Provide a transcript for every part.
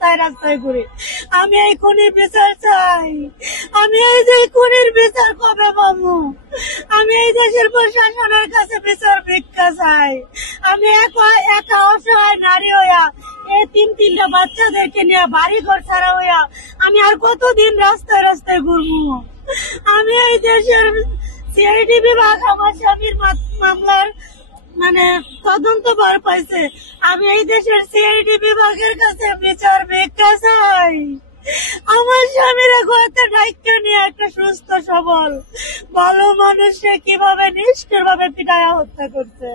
রাস্তায় রাস্তায় ঘুরে। আমি এই খুনির বিচার চাই। আমি এই যে খুনির বিচার কবে পাবো? আমি এই দেশের প্রশাসনের কাছে বিচার ভিক্ষা চাই। আমি একা অসহায় নারী হইয়া এই তিনটা বাচ্চাদেরকে নিয়ে বাড়ি ঘর ছাড়া হইয়া আমি আর কতদিন রাস্তায় রাস্তায় ঘুরবো? আমি এই দেশের সিআইডি বিভাগ আমার স্বামীর মামলার তদন্ত বার পাইছে। আমি এই দেশের সিআইডি বিভাগের কাছে বিচার ভিক্ষা চাই। আমার স্বামীর ঘরে দায়িত্ব নিয়ে একটা সুস্থ সবল ভালো মানুষে কিভাবে নিষ্ঠুর ভাবে পিটায়া হত্যা করছে।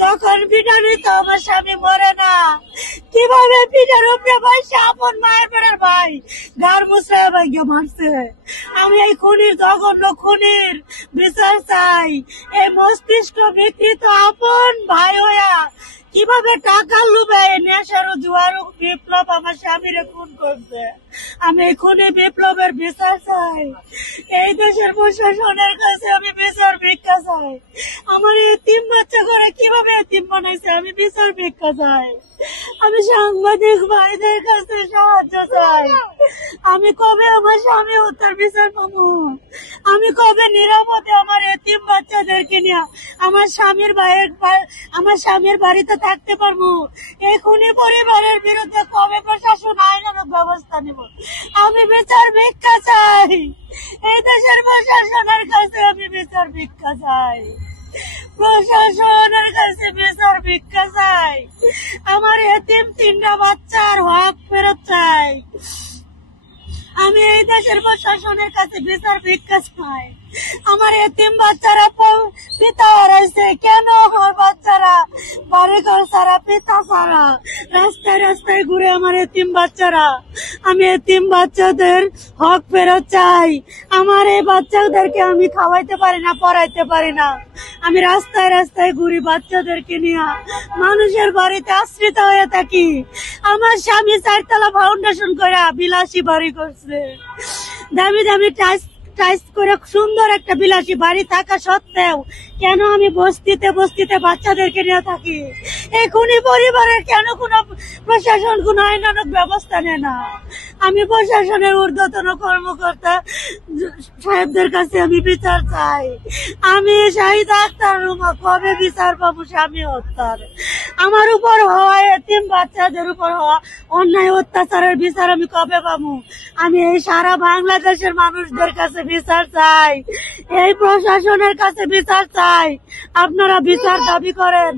যখন পিটানি তো আমার স্বামী মরে না, কিভাবে পিটার উপরে বসে আপন মায়ের পেটের ভাই গার মুছড়ে ভাইকে মারছে। আমি এই খুনির জঘন্য খুনির বিচার চাই। এই মস্তিষ্ক বিকৃত আপন ভাই হইয়া কিভাবে টাকা লুবে নেশার জুয়ার বিপ্লব আমার স্বামীরে খুন করছে। আমি এই খুনি বিপ্লবের বিচার চাই। এই দেশের প্রশাসনের কাছে আমি বিচার ভিক্ষা চাই। আমার এতিম বাচ্চা করে কিভাবে এতিম বানাইছে, আমি বিচার ভিক্ষা চাই। আমি সাংবাদিক ভাইদের কাছে সাহায্য চাই। আমি কবে আমার স্বামী হত্যার বিচার পাবো? আমি কবে নিরাপদে আমার এতিম বাচ্চাদেরকে নিয়ে আমার স্বামীর বাড়িতে থাকতে পারবো? এই খুনি পরিবারের বিরুদ্ধে কবে প্রশাসন আইনানুগ ব্যবস্থা নেব? আমি বিচার ভিক্ষা চাই। এই দেশের প্রশাসনের কাছে আমি বিচার ভিক্ষা চাই। প্রশাসনের কাছে বিচার ভিক্ষা চাই। আমার এতিম তিনটা বাচ্চার হক ফেরত চাই। আমি এই দেশের প্রশাসনের কাছে বিচার ভিক্ষা চাই। আমার এতিম বাচ্চারা পিতা হারাইছে, কেন আমার বাচ্চারা বাড়ি ঘর ছাড়া পিতা ছাড়া রাস্তায় রাস্তায় ঘুরে আমার এতিম বাচ্চারা? আমি এতিম বাচ্চাদের হক ফেরত চাই। আমার এই বাচ্চাদেরকে আমি খাওয়াইতে পারি না, পড়াইতে পারি না। আমি রাস্তায় রাস্তায় ঘুরি বাচ্চাদেরকে নিয়ে, মানুষের বাড়িতে আশ্রিত হয়ে থাকি। আমার স্বামী 4 তলা ফাউন্ডেশন করে বিলাসী বাড়ি করছে, দামি দামি টাইস করে সুন্দর একটা বিলাসী বাড়ি থাকা সত্ত্বেও কেন আমি বস্তিতে বাচ্চাদেরকে নিয়ে থাকি? এই খুনি পরিবারের কেন কোন প্রশাসন কোন আইনানুগ ব্যবস্থা নেয় না? আমি প্রশাসনের ঊর্ধ্বতন কর্মকর্তা সাহেবদের কাছে আমি বিচার চাই। আমি শাহিদা আক্তার রুমা কবে বিচার পাবো স্বামী হত্যার? আমার উপর হওয়া এতিম বাচ্চাদের উপর হওয়া অন্যায় অত্যাচারের বিচার আমি কবে পাবো? আমি এই সারা বাংলাদেশের মানুষদের কাছে বিচার চাই। এই প্রশাসনের কাছে বিচার চাই। আপনারা বিচার দাবি করেন।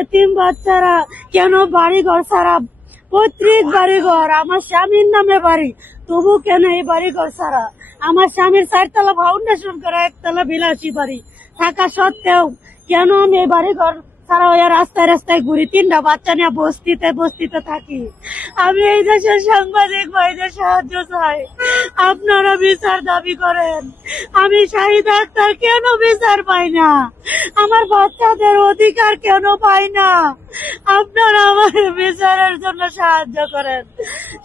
এতিম বাচ্চারা কেন বাড়ি ঘর ছাড়া, পৈতৃক বাড়ি ঘর আমার স্বামীর নামে বাড়ি, তবু কেন এই বাড়ি ঘর ছাড়া? আমার স্বামীর 4 তলা ফাউন্ডেশন করা 1 তলা বিলাসী বাড়ি থাকা সত্ত্বেও কেন আমি এই বাড়ি ঘর ছাড়া হয়ে রাস্তায় রাস্তায় ঘুরি, 3টা বাচ্চা নিয়ে বস্তিতে থাকি? আমি এই দেশের সাংবাদিক ভাইদের সাহায্য চাই। আপনারা বিচার দাবি করেন। আমি শাহিদা আক্তার কেন বিচার পাই না? আমার বাচ্চাদের অধিকার কেন পাই না? আপনারা আমার বিচারের জন্য সাহায্য করেন।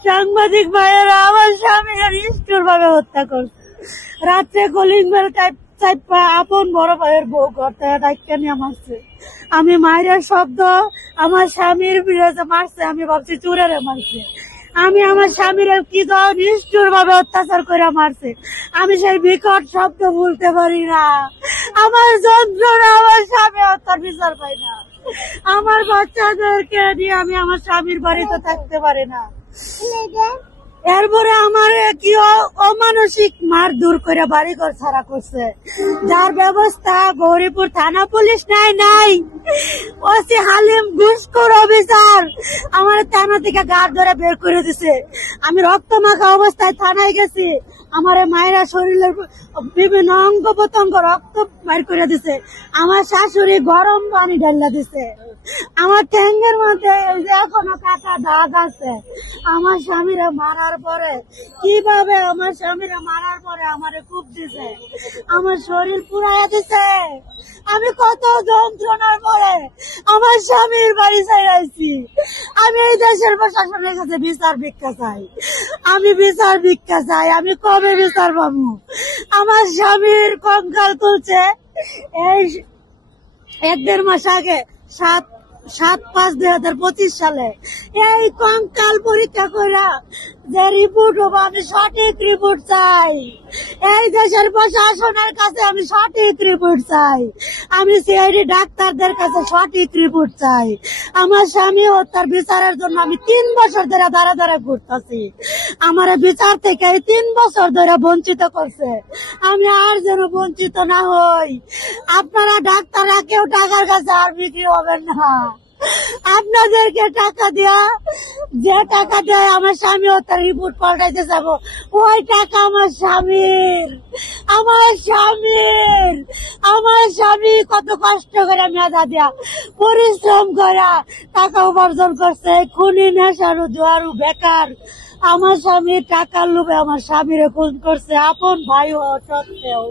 সাংবাদিক ভাইয়েরা আমার স্বামীরা নিষ্ঠুর ভাবে হত্যা করছে। রাত্রে কলিং বেল চাইপা আপন বড় ভাইয়ের বউ করতে দায়িত্ব নিয়ে মারছে। আমি মায়ের শব্দ আমার স্বামীর বিরুদ্ধে মারছে, আমি ভাবছি চুরেরে মারছে। আমি আমার স্বামীর কি নিষ্ঠুর ভাবে অত্যাচার করে মারছে, আমি সেই বিকট শব্দ বলতে পারি না। আমার যন্ত্রণা, আমার স্বামী হত্যার বিচার পাই না। আমার বাচ্চাদেরকে নিয়ে আমি আমার স্বামীর বাড়িতে থাকতে পারি না। এরপরে আমার কি অমানসিক মার দূর করে বাড়ি ঘর ছাড়া করছে, যার ব্যবস্থা গৌরীপুর থানা পুলিশ নাই। ওসি হালিম ঘুষখোর অফিসার আমার থানা থেকে গাড় ধরে বের করে দিছে। আমি রক্ত মাখা অবস্থায় থানায় গেছি, আমার মায়েরা শরীরের বিভিন্ন অঙ্গ প্রত্যঙ্গ রক্ত বের করে দিছে। আমার শাশুড়ি গরম পানি ঢাল্লা দিছে। আমার ঠ্যাঙ্গের মধ্যে এখনো কাটা দাগ আছে। আমার স্বামীরা মারার পরে কিভাবে আমারে কূপ দিছে, আমার শরীর পুরাইয়া দিছে। আমি কত যন্ত্রণার পরে আমার স্বামীর বাড়ি ছাড়াইছি। আমি এই দেশের প্রশাসনের কাছে বিচার ভিক্ষা চাই। আমি কবে বিচার পাবো? আমার স্বামীর কঙ্কাল তুলছে এই 1-1.5 মাস আগে 7 7/5/2025 সালে এই কঙ্কাল পরীক্ষা করে যে রিপোর্ট হবে আমি সঠিক রিপোর্ট চাই। এই দেশের প্রশাসনের কাছে আমি সঠিক রিপোর্ট চাই। আমি সিআইডি ডাক্তারদের কাছে সঠিক রিপোর্ট চাই। আমার স্বামী হত্যার বিচারের জন্য আমি 3 বছর ধরে দাঁড়া দাঁড়া ঘুরতেছি। আমার বিচার থেকে এই 3 বছর ধরে বঞ্চিত করছে। আমি আর যেন বঞ্চিত না হই। আপনারা ডাক্তাররা কেউ টাকার কাছে আর বিক্রি হবেন না। আপনাদেরকে টাকা দেয়া, যে টাকা দেয় আমার স্বামী হত্যার রিপোর্ট পাল্টাইতে যাবো, ওই টাকা আমার স্বামীর। আমার স্বামী কত কষ্ট করে মেধা দেয়া পরিশ্রম করা টাকা উপার্জন করছে। খুনি নেশারু জোয়ারু বেকার আমার স্বামী টাকার লোভে আমার স্বামীরে খুন করছে। আপন ভাই হওয়া সত্ত্বেও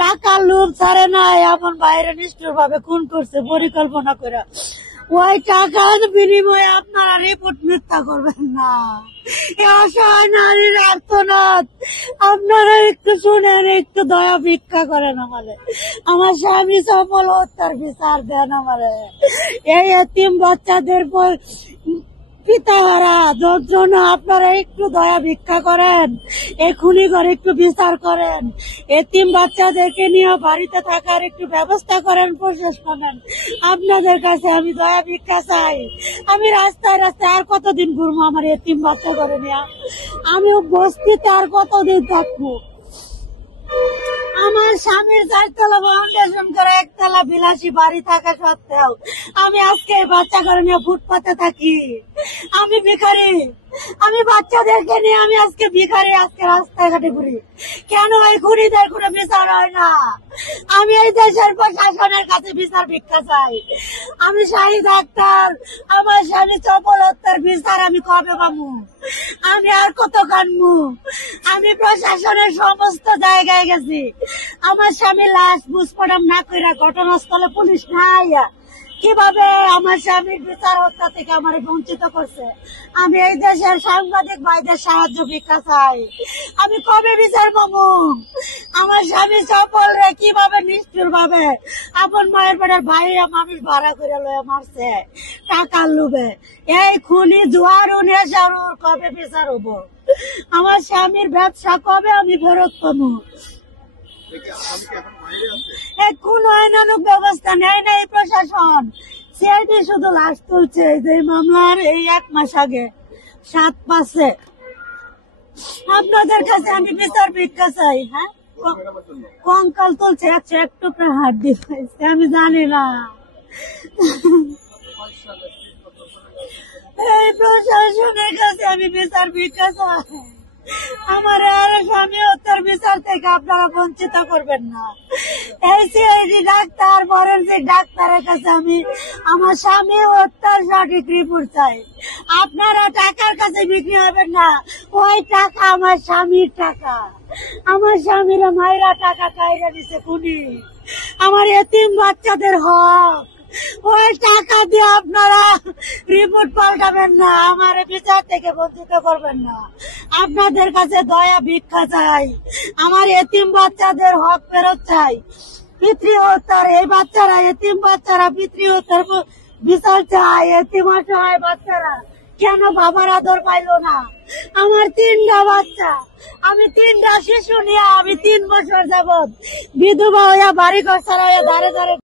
টাকার লোভ ছাড়ে নাই, আপন ভাইরে নিষ্ঠুর ভাবে খুন করছে পরিকল্পনা করে। ওই টাকার বিনিময়ে আপনারা রিপোর্ট মিথ্যা করবেন না। অসহায় নারীর আর্তনাদ আপনারা একটু শুনেন, একটু দয়া ভিক্ষা করেন। আমার স্বামী সফল হত্যার বিচার দেন। এই এতিম বাচ্চাদের পিতাহারা যন্ত্রণা আপনারা একটু দয়া ভিক্ষা করেন। এখনই করে একটু বিচার করেন। এতিম বাচ্চাদেরকে নিয়ে বাড়িতে থাকার একটু ব্যবস্থা করেন প্রশাসন। আপনাদের কাছে আমি দয়া ভিক্ষা চাই। আমি রাস্তায় রাস্তায় আর কতদিন ঘুরবো আমার এতিম বাচ্চা করে নিয়ে? আমি বস্তিতে আর কতদিন থাকবো? আমার স্বামীর 4তলা ফাউন্ডেশন করে 1তলা বিলাসী বাড়ি থাকা সত্ত্বেও আমি আজকে এই বাচ্চা করে নিয়ে ফুটপাতে থাকি। আমি ভিখারি। আমি বাচ্চাদেরকে নিয়ে আমি আজকে ভিখারি, আজকে রাস্তাঘাটে ঘুরি। কেন এই খুনিদের কোনো বিচার হয় না? আমি এই দেশের প্রশাসনের কাছে বিচার ভিক্ষা চাই। আমি শাহী ডাক্তার, আমার স্বামী সফল হত্যার বিচার আমি কবে পাবো? আমি আর কত কানবো? আমি প্রশাসনের সমস্ত জায়গায় গেছি। আমার স্বামী লাশ পোস্টমর্টম না করে ঘটনাস্থলে পুলিশ না আইয়া কিভাবে আমার স্বামীর বিচার হত্যা থেকে আমার বঞ্চিত করছে। আমি এই দেশের সাংবাদিক ভাইদের সাহায্য ভিক্ষা চাই। আমি কবে বিচার পাবো? আমার স্বামী সফল রে কিভাবে নিষ্ঠুর ভাবে আপন মায়ের পেটের ভাই মানুষ ভাড়া করে লয়ে মারছে টাকার লোভে। এই খুনি জুয়ারু নেশারুর কবে বিচার হবো? আমার স্বামীর ব্যবসা কবে আমি ফেরত পাবো? কোন আইনানুক ব্যবস্থা নেয় না এই প্রশাসন। সিআইডি শুধু লাশ তুলছে। যে মামলার এই 1 মাস আগে 7/5-এ আপনাদের কাছে আমি বিচার ভিক্ষা চাই। হ্যাঁ, কঙ্কাল তুলছে, 101 টুকরা হাড্ডি পাইছে। আমি জানি না। এই প্রশাসনের কাছে আমি বিচার ভিক্ষা চাই। আমার আর স্বামী হত্যার বিচার থেকে আপনারা বঞ্চিত করবেন না। এই সিআইডি ডাক্তার, ফরেনসিক ডাক্তারের কাছে আমি আমার স্বামী হত্যার সঠিক রিপোর্ট চাই। আপনারা টাকার কাছে বিক্রি হবেন না। ওই টাকা আমার স্বামীর টাকা। আমার স্বামীরা মায়েরা টাকা কাইরা দিছে খুনি। আমার এতিম বাচ্চাদের হক। ওই টাকা দিয়ে আপনারা রিপোর্ট পাল্টাবেন না, আমার বিচার থেকে বঞ্চিত করবেন না। আপনাদের কাছে দয়া ভিক্ষা চাই। আমার এতিম বাচ্চাদের হক ফেরত চাই। পিতৃ হত্যার এই বাচ্চারা, এতিম বাচ্চারা পিতৃ হত্যার বিচার চাই। এতিম অসহায় বাচ্চারা কেন বাবার আদর পাইলো না? আমার 3টা বাচ্চা, আমি 3টা শিশু নিয়ে আমি 3 বছর যাবৎ বিধবা হইয়া বাড়ি ঘর ছাড়াইয়া দাঁড়ে দাঁড়ে